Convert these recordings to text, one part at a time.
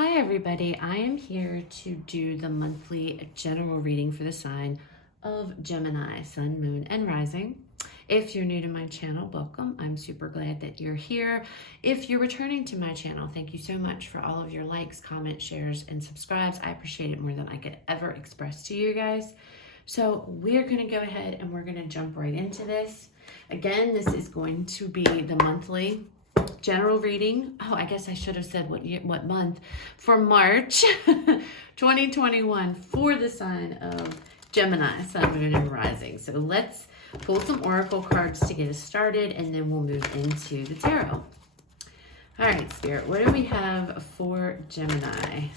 Hi everybody, I am here to do the monthly general reading for the sign of Gemini, Sun, Moon, and Rising. If you're new to my channel, welcome. I'm super glad that you're here. If you're returning to my channel, thank you so much for all of your likes, comments, shares, and subscribes. I appreciate it more than I could ever express to you guys. So we're gonna go ahead and we're gonna jump right into this. Again, this is going to be the monthly general reading. Oh, I guess I should have said what month. For March 2021 for the sign of Gemini, Sun, Moon, and Rising. So let's pull some oracle cards to get us started, and then we'll move into the tarot. All right, Spirit, what do we have for Gemini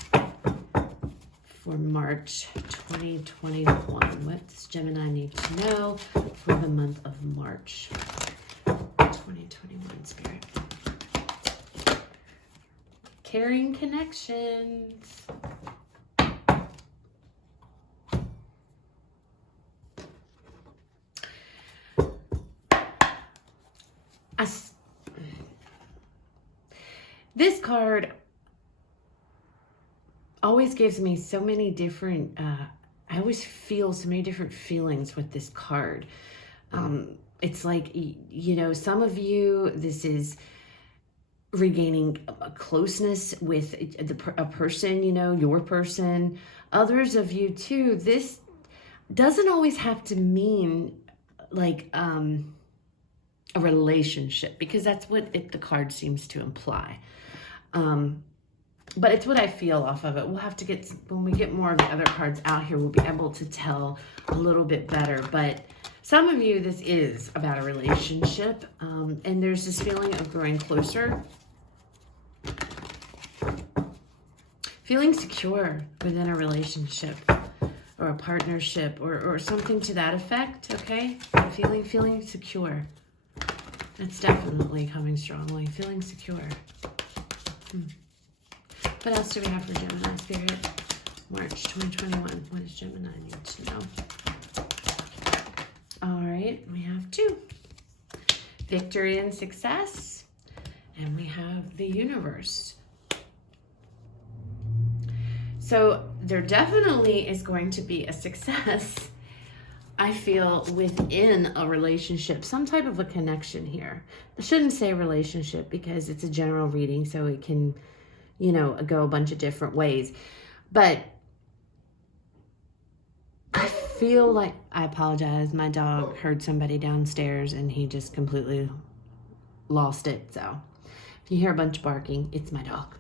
for March 2021? What does Gemini need to know for the month of March 2021, Spirit? Caring connections. This card always gives me so many different, I always feel so many different feelings with this card. It's like, you know, some of you, this is regaining a closeness with a person, you know, your person. Others of you too, this doesn't always have to mean like a relationship, because that's what the card seems to imply. But it's what I feel off of it. We'll have to get, when we get more of the other cards out here, we'll be able to tell a little bit better. But some of you, this is about a relationship, and there's this feeling of growing closer. Feeling secure within a relationship or a partnership or something to that effect, okay? Feeling secure. That's definitely coming strongly. Feeling secure. What else do we have for Gemini, Spirit? March 2021. What does Gemini need to know? All right, we have 2. Victory and success. And we have the universe. So there definitely is going to be a success, I feel, within a relationship, some type of a connection here. I shouldn't say relationship because it's a general reading, so it can, you know, go a bunch of different ways. But I feel like, I apologize, my dog heard somebody downstairs and he just completely lost it. So if you hear a bunch of barking, it's my dog.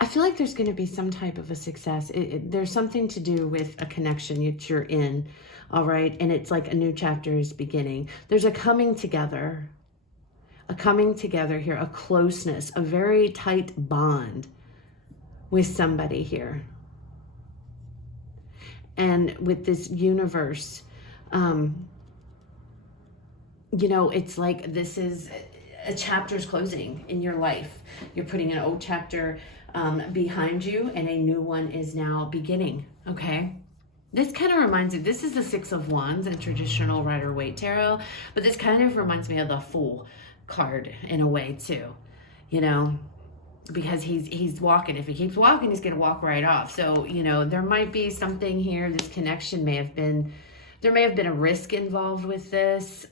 I feel like there's going to be some type of a success. There's something to do with a connection that you're in, all right? And it's like a new chapter is beginning. There's a coming together here, a closeness, a very tight bond with somebody here. And with this universe, you know, it's like this is a chapter's closing in your life. You're putting an old chapter behind you, and a new one is now beginning, okay? This kind of reminds me, this is the 6 of Wands in traditional Rider-Waite tarot, but this kind of reminds me of the Fool card in a way too, you know, because he's walking. If he keeps walking, he's going to walk right off. So, you know, there might be something here. This connection may have been, there may have been a risk involved with this,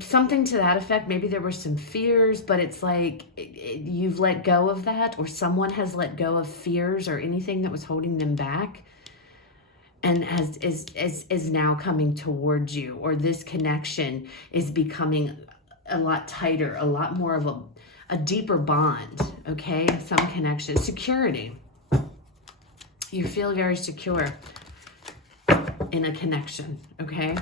something to that effect. Maybe there were some fears, but it's like you've let go of that, or someone has let go of fears or anything that was holding them back, and is now coming towards you, or this connection is becoming a lot tighter, a lot more of a deeper bond, okay? Some connection, security. You feel very secure in a connection, okay?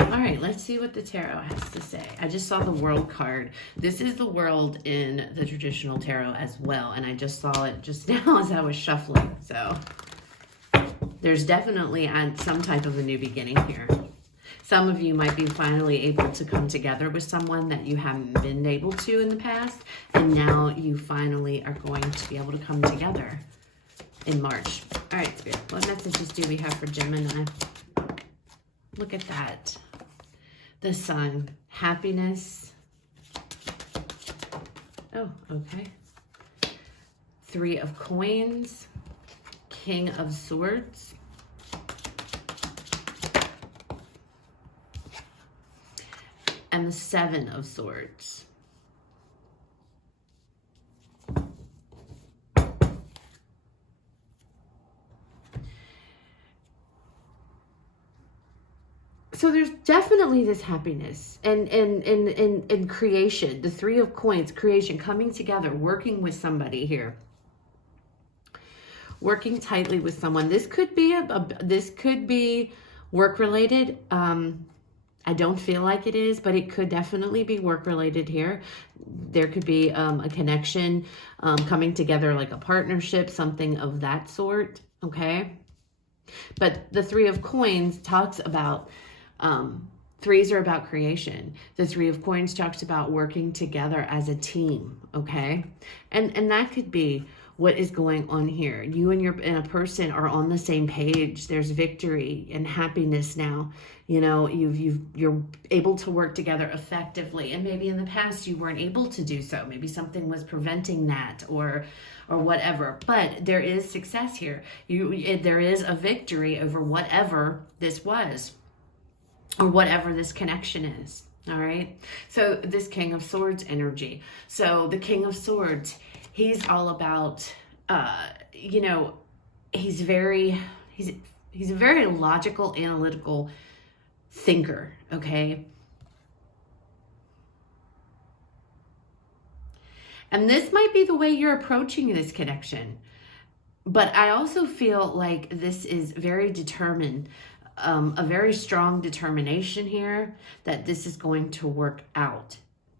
All right, let's see what the tarot has to say. I just saw the World card. This is the World in the traditional tarot as well, and I just saw it just now as I was shuffling. So there's definitely some type of a new beginning here. Some of you might be finally able to come together with someone that you haven't been able to in the past, and now you finally are going to be able to come together in March. All right, Spirit, what messages do we have for Gemini? Look at that. The Sun, happiness, Oh, okay. Three of Coins, King of Swords, and the Seven of Swords. So there's definitely this happiness and creation. The Three of Coins, creation, coming together, working with somebody here. Working tightly with someone. This could be work related. I don't feel like it is, but it could definitely be work related here. There could be a connection, coming together, like a partnership, something of that sort. Okay. But the Three of Coins talks about, threes are about creation. The Three of Coins talks about working together as a team, okay? And that could be what is going on here. You and a person are on the same page. There's victory and happiness now. You know, you're able to work together effectively. And maybe in the past you weren't able to do so. Maybe something was preventing that or whatever. But there is success here. There is a victory over whatever this was, or whatever this connection is. All right. So this King of Swords energy. So the King of Swords, he's all about, you know, he's a very logical, analytical thinker. Okay. And this might be the way you're approaching this connection. But I also feel like this is very determined. A very strong determination here that this is going to work out.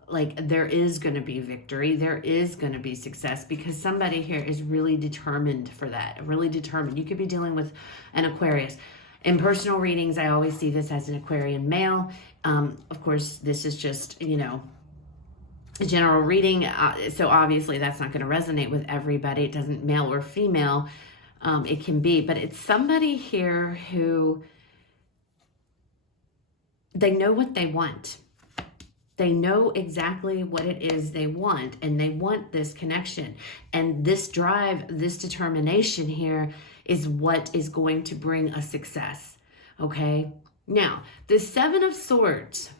Like there is going to be victory. There is going to be success because somebody here is really determined for that. Really determined. You could be dealing with an Aquarius. In personal readings, I always see this as an Aquarian male. Of course, this is just, you know, a general reading. So obviously that's not going to resonate with everybody. It doesn't, male or female. It can be, but it's somebody here who, they know what they want. They know exactly what it is they want, and they want this connection. And this drive, this determination here is what is going to bring a success. Okay? Now, the Seven of Swords.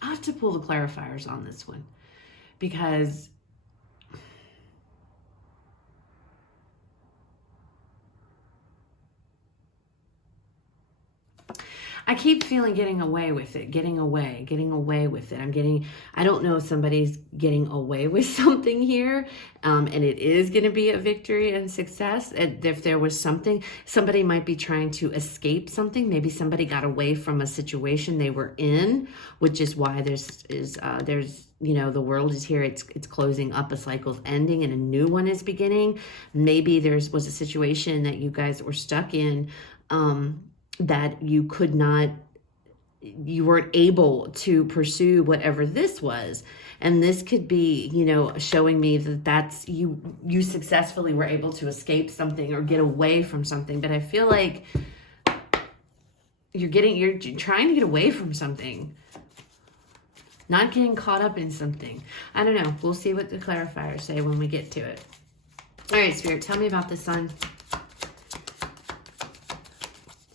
I have to pull the clarifiers on this one because I keep feeling getting away with it, getting away with it. I don't know if somebody's getting away with something here, and it is going to be a victory and success. And if there was something, somebody might be trying to escape something. Maybe somebody got away from a situation they were in, which is why there's, you know, the world is here. It's closing up, a cycle's ending and a new one is beginning. Maybe was a situation that you guys were stuck in, that you weren't able to pursue whatever this was. And this could be, you know, showing me that's you successfully were able to escape something or get away from something. But I feel like you're trying to get away from something, not getting caught up in something. I don't know. We'll see what the clarifiers say when we get to it. All right, Spirit, tell me about the Sun.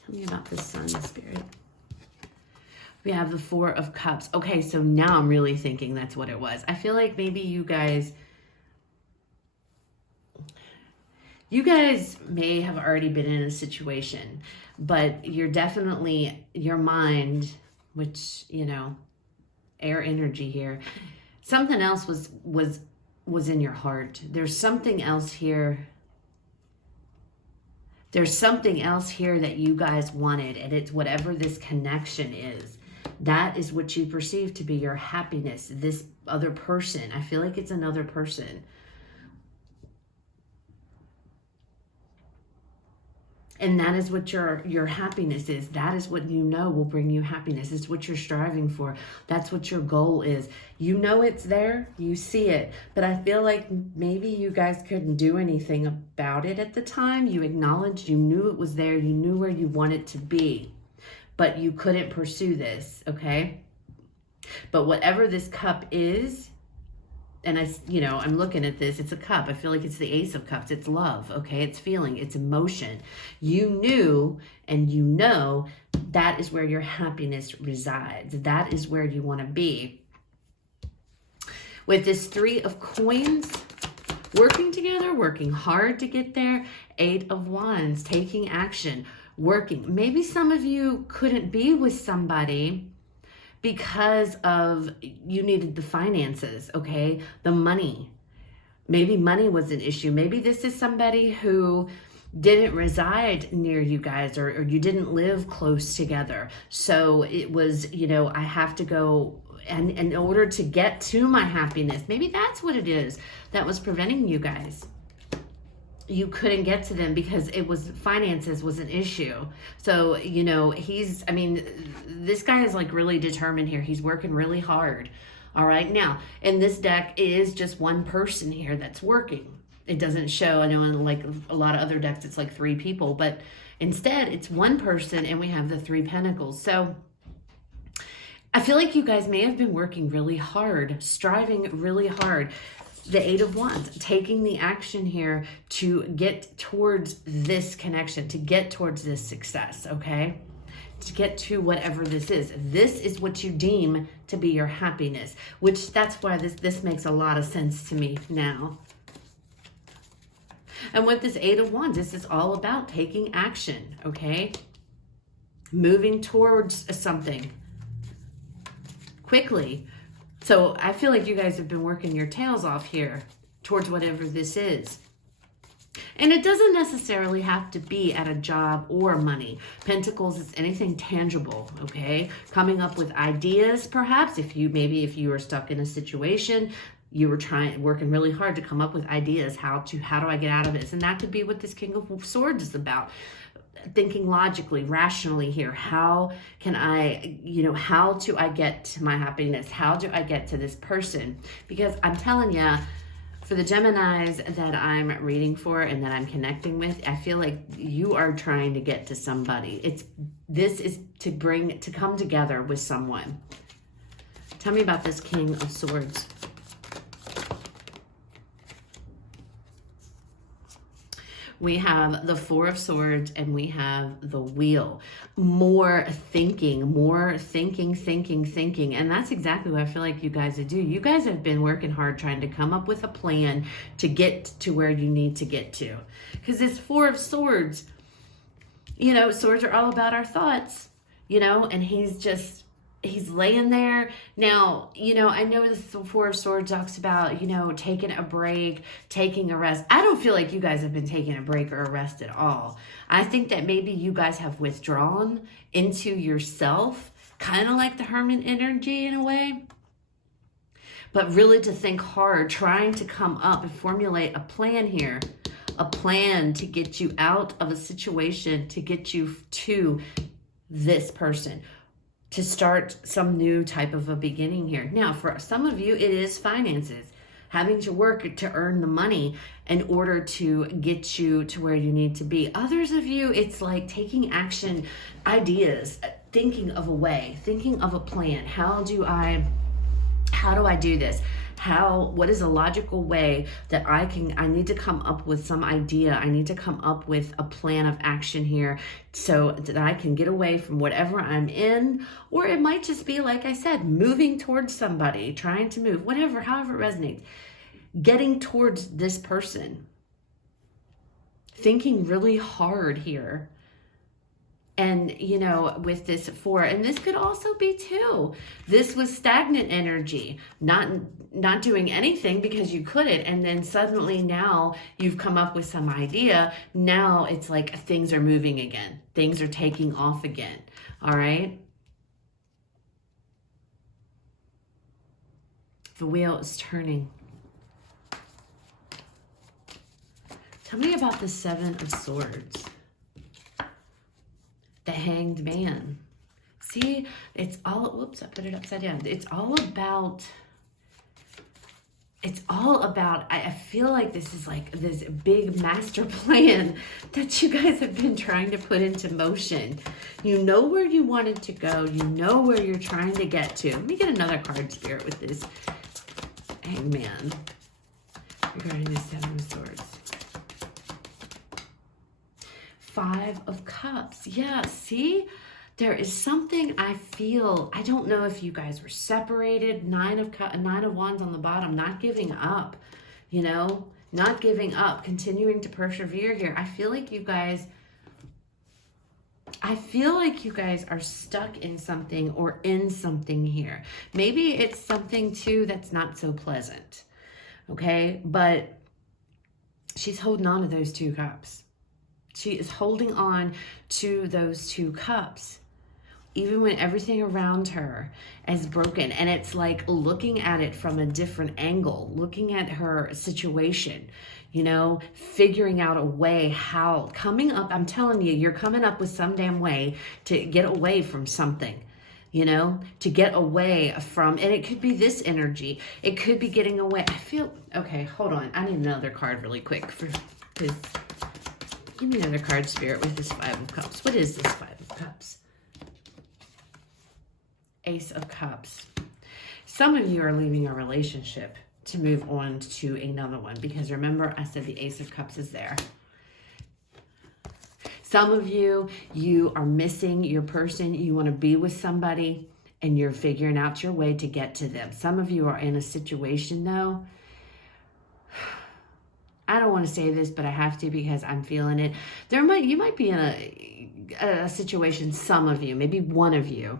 Tell me about the Sun, Spirit. We have the Four of Cups. Okay, so now I'm really thinking that's what it was. I feel like maybe you guys may have already been in a situation, but you're definitely, your mind, which, you know, air energy here, something else was in your heart. There's something else here. There's something else here that you guys wanted, and it's whatever this connection is. That is what you perceive to be your happiness. This other person. I feel like it's another person. And that is what your happiness is. That is what you know will bring you happiness. It's what you're striving for. That's what your goal is. You know it's there. You see it. But I feel like maybe you guys couldn't do anything about it at the time. You acknowledged, you knew it was there. You knew where you wanted to be. But you couldn't pursue this, okay? But whatever this cup is, and I'm looking at this, it's a cup. I feel like it's the Ace of Cups. It's love, okay? It's feeling, it's emotion. You knew and you know that is where your happiness resides. That is where you want to be. With this 3 of Coins, working together, working hard to get there. 8 of Wands, taking action, working. Maybe some of you couldn't be with somebody because of you needed the finances, okay? The money. Maybe money was an issue. Maybe this is somebody who didn't reside near you guys, or you didn't live close together. So it was, I have to go, and in order to get to my happiness, maybe that's what it is that was preventing you guys. You couldn't get to them because finances was an issue. So, this guy is like really determined here. He's working really hard. All right. Now, in this deck is just one person here that's working. It doesn't show, I know in like a lot of other decks, it's like 3 people, but instead it's one person and we have the 3 Pentacles. So I feel like you guys may have been working really hard, striving really hard. The 8 of Wands, taking the action here to get towards this connection, to get towards this success, okay? To get to whatever this is. This is what you deem to be your happiness, which that's why this makes a lot of sense to me now. And with this 8 of Wands, this is all about taking action, okay? Moving towards something quickly. So I feel like you guys have been working your tails off here towards whatever this is. And it doesn't necessarily have to be at a job or money. Pentacles is anything tangible, okay? Coming up with ideas, perhaps, if you were stuck in a situation, you were working really hard to come up with ideas. How do I get out of this? And that could be what this King of Swords is about. Thinking logically, rationally here. How can how do I get to my happiness? How do I get to this person? Because I'm telling you, for the Geminis that I'm reading for and that I'm connecting with, I feel like you are trying to get to somebody. This is to come together with someone. Tell me about this King of Swords. We have the 4 of Swords and we have the Wheel. More thinking. And that's exactly what I feel like you guys do. You guys have been working hard trying to come up with a plan to get to where you need to get to. Because this 4 of Swords, swords are all about our thoughts, and he's laying there. Now, I know the 4 of Swords talks about, taking a break, taking a rest. I don't feel like you guys have been taking a break or a rest at all. I think that maybe you guys have withdrawn into yourself, kind of like the Hermit energy in a way. But really to think hard, trying to come up and formulate a plan here. A plan to get you out of a situation, to get you to this person, to start some new type of a beginning here. Now, for some of you, it is finances. Having to work to earn the money in order to get you to where you need to be. Others of you, it's like taking action, ideas, thinking of a way, thinking of a plan. How do I do this? What is a logical way that I need to come up with some idea. I need to come up with a plan of action here so that I can get away from whatever I'm in. Or it might just be, like I said, moving towards somebody, trying to move, however it resonates. Getting towards this person. Thinking really hard here. And, with this 4, and this could also be 2. This was stagnant energy, not doing anything because you couldn't. And then suddenly now you've come up with some idea. Now it's like things are moving again. Things are taking off again. All right. The wheel is turning. Tell me about the 7 of Swords. The Hanged Man. See, it's all, whoops, I put it upside down. It's all about, I feel like this is like this big master plan that you guys have been trying to put into motion. You know where you wanted to go. You know where you're trying to get to. Let me get another card, Spirit, with this Hangman regarding the Seven of Swords. Five of Cups. Yeah, see? There is something I feel. I don't know if you guys were separated. Nine of Wands on the bottom. Not giving up. You know? Not giving up. Continuing to persevere here. I feel like you guys are stuck in something or in something here. Maybe it's something too that's not so pleasant. Okay? But she's holding on to those 2 cups. She is holding on to those 2 cups, even when everything around her is broken. And it's like looking at it from a different angle, looking at her situation, you know, figuring out a way how, coming up, I'm telling you, you're coming up with some damn way to get away from something, you know, to get away from, and it could be this energy. It could be getting away. I feel, okay, hold on. I need another card really quick because give me another card, Spirit, with this Five of Cups. What is this Five of Cups? Ace of Cups. Some of you are leaving a relationship to move on to another one, because remember I said the Ace of Cups is there. Some of you are missing your person. You want to be with somebody and you're figuring out your way to get to them. Some of you are in a situation though. I don't want to say this, but I have to because I'm feeling it. You might be in a situation, some of you, maybe one of you,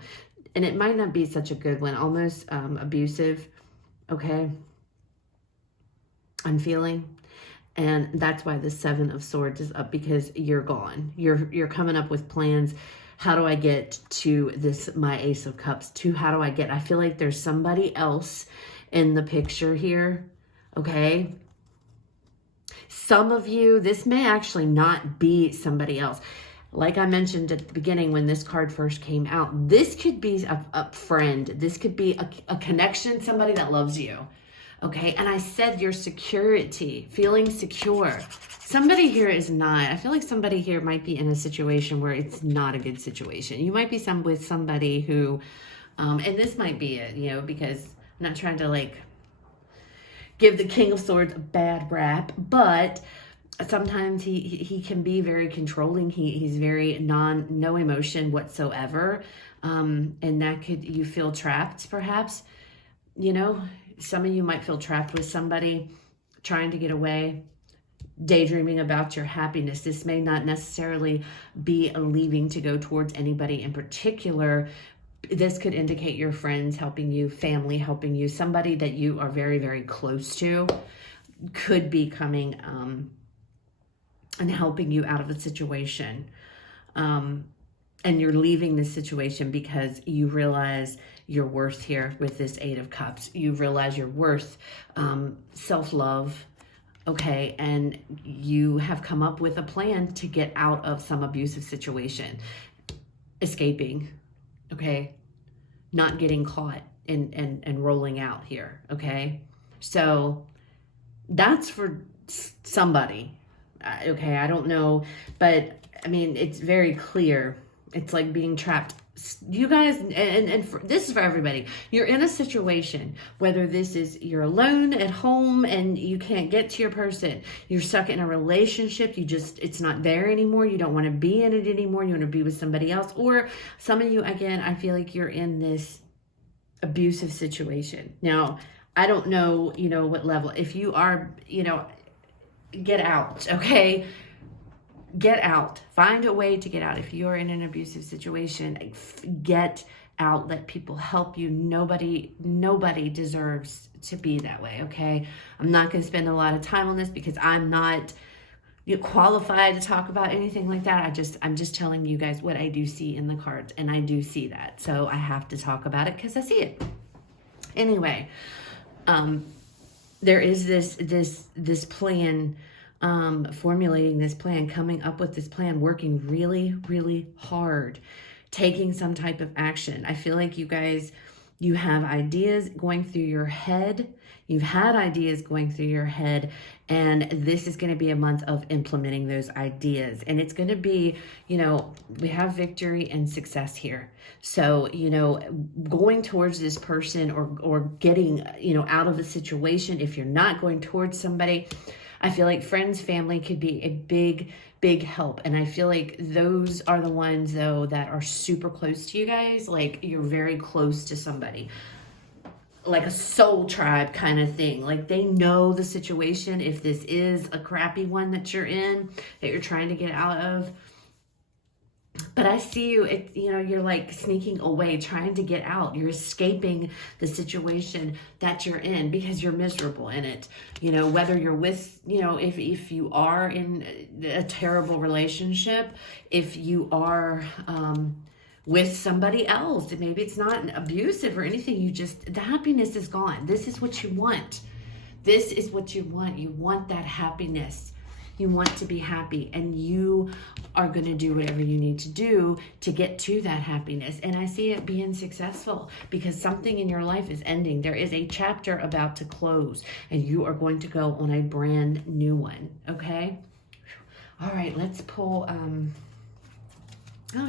and it might not be such a good one, almost abusive, okay? I'm feeling. And that's why the Seven of Swords is up, because you're gone. You're coming up with plans. How do I get to this, my Ace of Cups? I feel like there's somebody else in the picture here, okay? Some of you, this may actually not be somebody else. Like I mentioned at the beginning when this card first came out, this could be a friend. This could be a connection, somebody that loves you. Okay, and I said your security, feeling secure. Somebody here is not. I feel like somebody here might be in a situation where it's not a good situation. You might be with somebody who, and this might be it, you know, because I'm not trying to like give the King of Swords a bad rap, but sometimes he can be very controlling. He's very no emotion whatsoever, and that you feel trapped perhaps, you know. Some of you might feel trapped with somebody, trying to get away, daydreaming about your happiness. This may not necessarily be a leaving to go towards anybody in particular. This could indicate your friends helping you, family helping you, somebody that you are very, very close to could be coming and helping you out of a situation. And you're leaving this situation because you realize your worth here with this Eight of Cups. You realize your worth, self-love, okay? And you have come up with a plan to get out of some abusive situation, escaping, okay? Not getting caught and rolling out here, okay? So that's for somebody, okay? I don't know, but I mean, it's very clear. It's like being trapped. You guys, this is for everybody. You're in a situation, whether this is you're alone at home and you can't get to your person. You're stuck in a relationship. It's not there anymore. You don't want to be in it anymore. You want to be with somebody else. Or some of you, again, I feel like you're in this abusive situation. Now, I don't know, you know, what level. If you are, you know, get out, okay? Get out. Find a way to get out. If you're in an abusive situation, get out. Let people help you. Nobody deserves to be that way, okay? I'm not going to spend a lot of time on this because I'm not qualified to talk about anything like that. I'm just telling you guys what I do see in the cards, and I do see that. So I have to talk about it because I see it. Anyway, there is this plan formulating this plan, coming up with this plan, working really, really hard, taking some type of action. I feel like you guys, you have ideas going through your head. You've had ideas going through your head, and this is going to be a month of implementing those ideas. And it's going to be, we have victory and success here. So, going towards this person or getting, out of a situation, if you're not going towards somebody, I feel like friends, family could be a big help. And I feel like those are the ones, though, that are super close to you guys. Like, you're very close to somebody, like a soul tribe kind of thing. Like, they know the situation. If this is a crappy one that you're in, that you're trying to get out of. But I see you, you're like sneaking away, trying to get out. You're escaping the situation that you're in because you're miserable in it. Whether you're with, if you are in a terrible relationship, if you are with somebody else, maybe it's not abusive or anything. The happiness is gone. This is what you want. This is what you want. You want that happiness. You want to be happy, and you are going to do whatever you need to do to get to that happiness. And I see it being successful because something in your life is ending. There is a chapter about to close, and you are going to go on a brand new one. Okay? All right, let's pull. I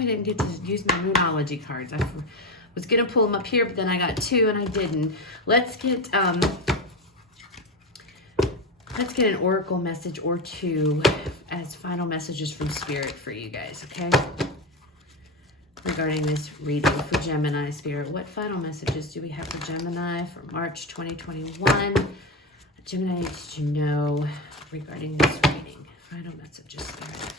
didn't get to use my Moonology cards. I was going to pull them up here, but then I got two and I didn't. Let's get an oracle message or two as final messages from Spirit for you guys, okay? Regarding this reading for Gemini, Spirit, what final messages do we have for Gemini for March 2021? Gemini needs to know regarding this reading. Final messages, Spirit.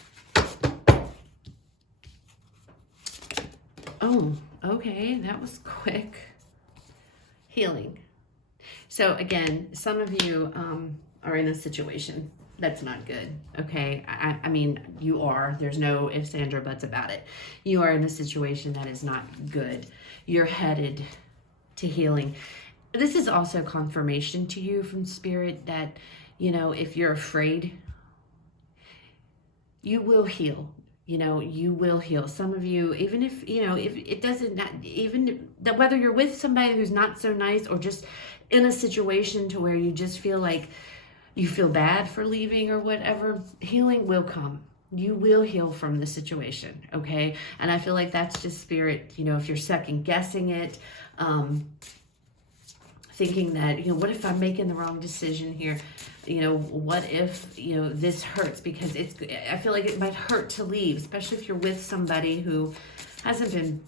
Oh, okay, that was quick. Healing. So again, some of you are in a situation that's not good, okay? I mean, you are. There's no ifs, ands, or buts about it. You are in a situation that is not good. You're headed to healing. This is also confirmation to you from Spirit that, if you're afraid, you will heal. You will heal. Some of you, even if, if it doesn't, even whether you're with somebody who's not so nice or just in a situation to where you just feel like you feel bad for leaving or whatever, healing will come. You will heal from the situation, okay? And I feel like that's just Spirit, if you're second guessing it, thinking that, what if I'm making the wrong decision here? What if, this hurts? Because I feel like it might hurt to leave, especially if you're with somebody who hasn't been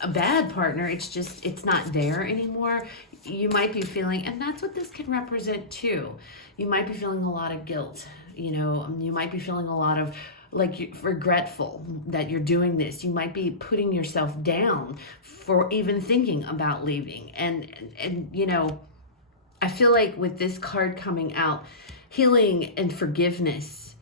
a bad partner. It's just, it's not there anymore. You might be feeling, and that's what this can represent too. You might be feeling a lot of guilt. You might be feeling a lot of regretful that you're doing this. You might be putting yourself down for even thinking about leaving. And I feel like with this card coming out, healing and forgiveness,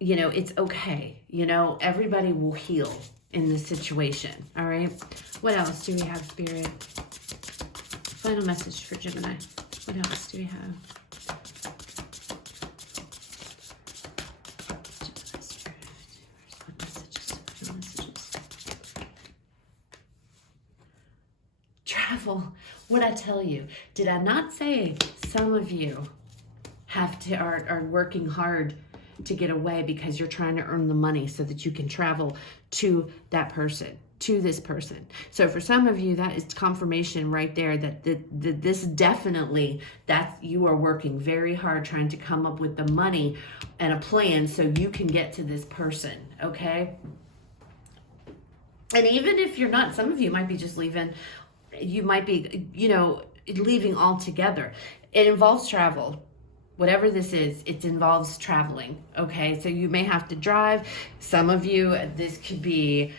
it's okay. Everybody will heal in this situation. All right. What else do we have, Spirit? Final message for Gemini. What else do we have? Travel. What I tell you? Did I not say some of you are working hard to get away because you're trying to earn the money so that you can travel to that person, to this person? So for some of you, that is confirmation right there that this definitely, that you are working very hard trying to come up with the money and a plan so you can get to this person, okay? And even if you're not, some of you might be just leaving. You might be, leaving altogether. It involves travel. Whatever this is, it involves traveling, okay? So you may have to drive. Some of you, this could be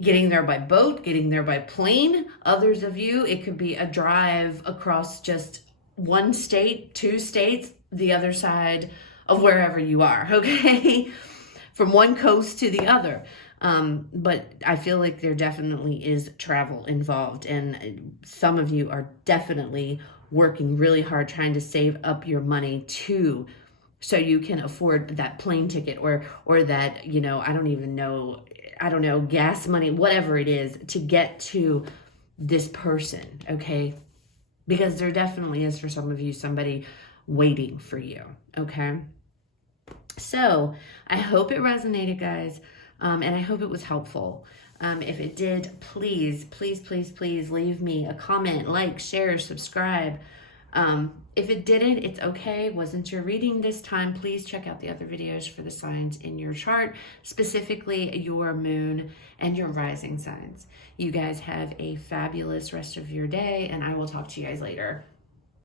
getting there by boat, getting there by plane. Others of you, it could be a drive across just one state, two states, the other side of wherever you are, okay? From one coast to the other. But I feel like there definitely is travel involved, and some of you are definitely working really hard trying to save up your money to so you can afford that plane ticket or that, you know, I don't know, gas money, whatever it is, to get to this person, okay? Because there definitely is, for some of you, somebody waiting for you, okay? So I hope it resonated, guys, and I hope it was helpful. If it did, please, please, please, please leave me a comment, like, share, subscribe. If it didn't, it's okay. Wasn't your reading this time? Please check out the other videos for the signs in your chart, specifically your moon and your rising signs. You guys have a fabulous rest of your day, and I will talk to you guys later.